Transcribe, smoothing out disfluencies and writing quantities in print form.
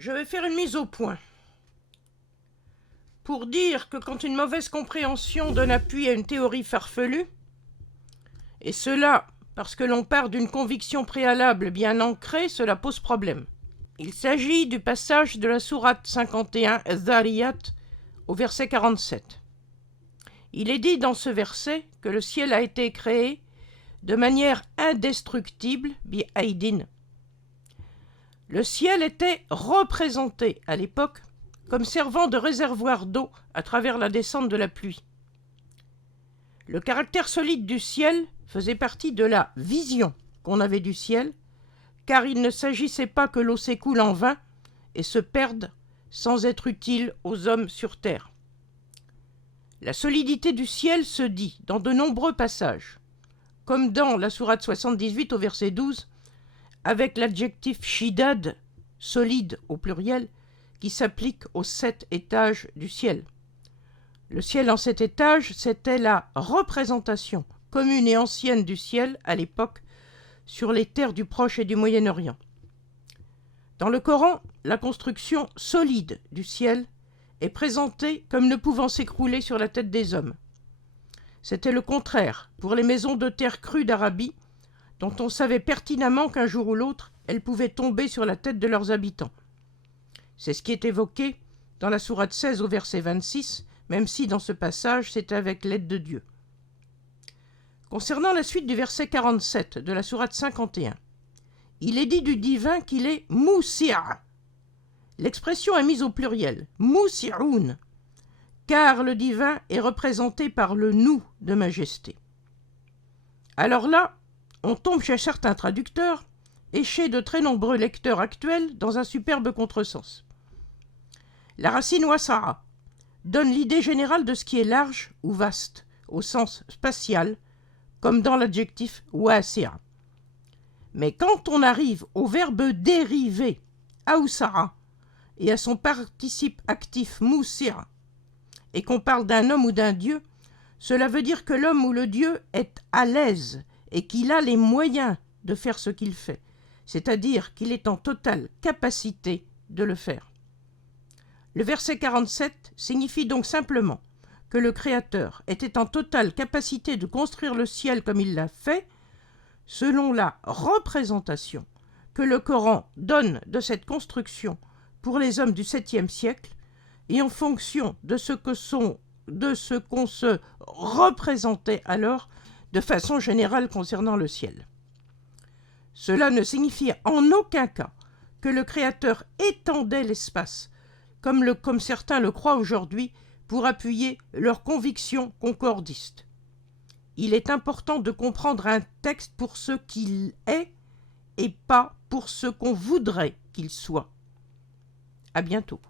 Je vais faire une mise au point pour dire que quand une mauvaise compréhension donne appui à une théorie farfelue, et cela parce que l'on part d'une conviction préalable bien ancrée, cela pose problème. Il s'agit du passage de la sourate 51, Zariyat, au verset 47. Il est dit dans ce verset que le ciel a été créé de manière indestructible, bi aïdin. Le ciel était représenté à l'époque comme servant de réservoir d'eau à travers la descente de la pluie. Le caractère solide du ciel faisait partie de la vision qu'on avait du ciel, car il ne s'agissait pas que l'eau s'écoule en vain et se perde sans être utile aux hommes sur terre. La solidité du ciel se dit dans de nombreux passages, comme dans la sourate 78 au verset 12, avec l'adjectif shidad, solide au pluriel, qui s'applique aux 7 étages du ciel. Le ciel en 7 étages, c'était la représentation commune et ancienne du ciel à l'époque sur les terres du Proche et du Moyen-Orient. Dans le Coran, la construction solide du ciel est présentée comme ne pouvant s'écrouler sur la tête des hommes. C'était le contraire pour les maisons de terre crue d'Arabie, dont on savait pertinemment qu'un jour ou l'autre, elles pouvaient tomber sur la tête de leurs habitants. C'est ce qui est évoqué dans la sourate 16 au verset 26, même si dans ce passage, c'est avec l'aide de Dieu. Concernant la suite du verset 47 de la sourate 51, il est dit du divin qu'il est Moussi'a. L'expression est mise au pluriel, Moussi'oun, car le divin est représenté par le nous de majesté. Alors là, on tombe chez certains traducteurs et chez de très nombreux lecteurs actuels dans un superbe contresens. La racine wasa'a donne l'idée générale de ce qui est large ou vaste, au sens spatial, comme dans l'adjectif wasi'a. Mais quand on arrive au verbe dérivé, aousa'a, et à son participe actif moussi'a, et qu'on parle d'un homme ou d'un dieu, cela veut dire que l'homme ou le dieu est à l'aise et qu'il a les moyens de faire ce qu'il fait, c'est-à-dire qu'il est en totale capacité de le faire. Le verset 47 signifie donc simplement que le Créateur était en totale capacité de construire le ciel comme il l'a fait, selon la représentation que le Coran donne de cette construction pour les hommes du 7e siècle, et en fonction de ce qu'on se représentait alors de façon générale concernant le ciel. Cela ne signifie en aucun cas que le Créateur étendait l'espace, comme certains le croient aujourd'hui, pour appuyer leurs convictions concordistes. Il est important de comprendre un texte pour ce qu'il est et pas pour ce qu'on voudrait qu'il soit. À bientôt.